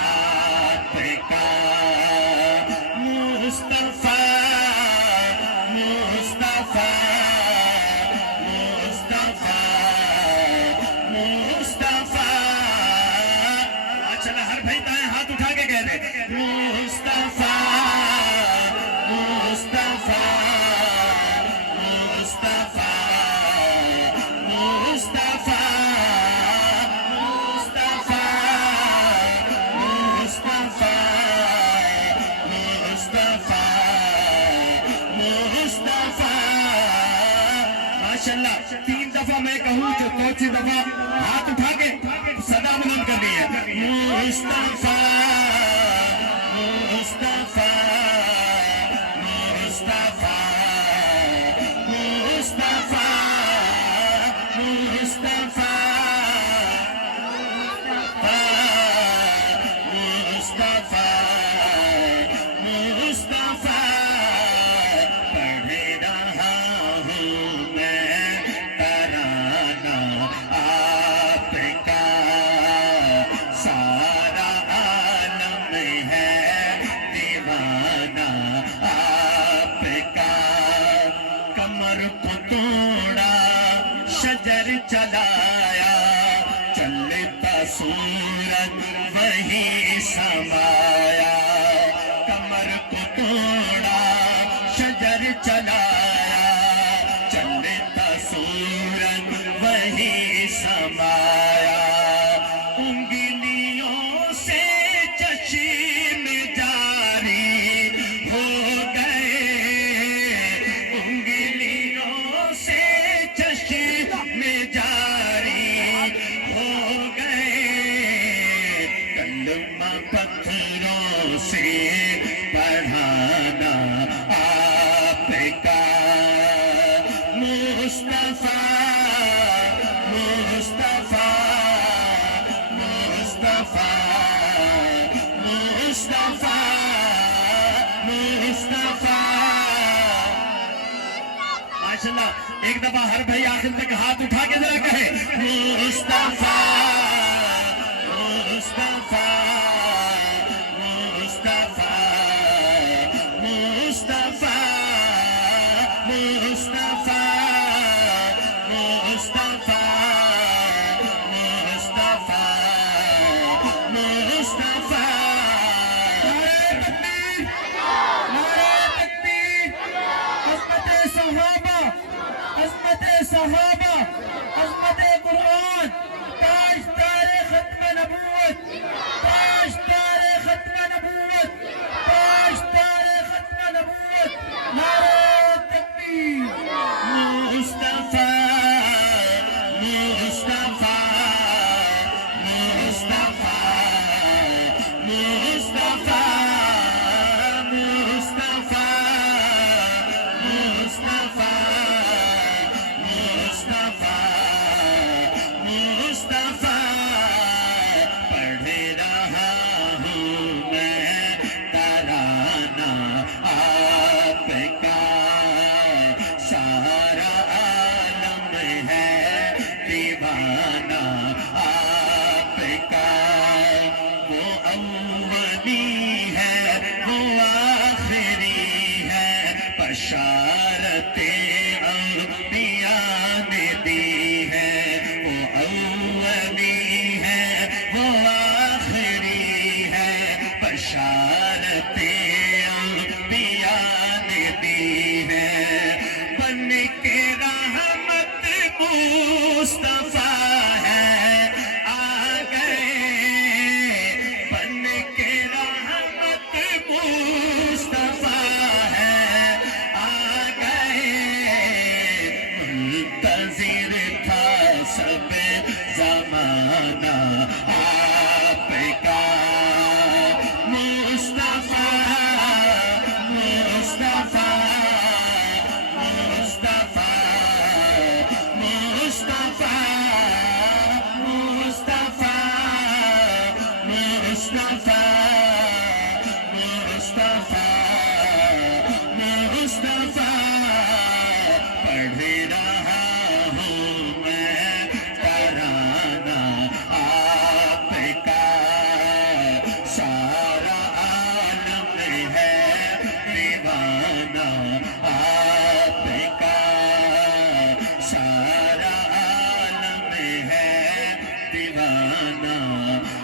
आपका मुस्तफा मुस्तफा मुस्तफा मुस्तफा। चला हर भाई दाएं हाथ उठा के कह दे मुस्तफा मुस्तफा मुस्तफा मुस्तफा मुस्तफा मुस्तफा मुस्तफा मुस्तफा। माशाल्लाह 3 दफा मैं कहूँ जो 4थी दफा हाथ उठा के सदा बुलंद करनी है मुस्तफा मुस्तफा मुस्तफा मुस्तफा मुस्तफा मुस्तफा मुस्तफा। पढ़ रहा हूँ मैं तराना आपका सारा आलम है दीवाना आपका। कमर को तोड़ा शजर चलाया चलता सूरज वही समाया। कमर को तोड़ा शजर चलाया चलता सूरज वही समाया। उंगलियों से चश्म जारी हो गए उंगलियों से चश्म जारी हो गए। कलमा पत्थरों से पढ़ाना आपका मुस्तफा मुस्तफा मुस्तफा मुस्तफा मुस्तफा। माशाल्लाह एक दफा हर भाई आखिर तक हाथ उठा के जरा कहे मुस्तफा मुस्तफा मुस्तफा मुस्तफा मुस्तफा मुस्तफा मुस्तफा मुस्तफा। नारे तकबीर नारे तकबीर। अज़मत सहाबा अज़मत सहाबा अज़मत कुरान ताजदार खत्म नबूवत ताजदार खत्म नबूवत ताजदार खत्म नबूवत। नारे तकबीर। मुस्तफा मुस्तफा मुस्तफा मुस्तफा मुस्तफा मुस्तफा मुस्तफा मुस्तफा। पढ़ रहा हूँ मैं तराना आपका सारा आलम है दीवाना आपका। वो अव्वली है वो आखिरी है बशारते अंबिया ने दी है। वो अव्वली है वो आखिरी है बशारते अंबिया ने दी है। बन के रहमत मुस्तफा है आ गए बन के रहमत मुस्तफा है आ गए। मुंतज़िर था सब ज़माना आपका मुस्तफा ہے دیوانہ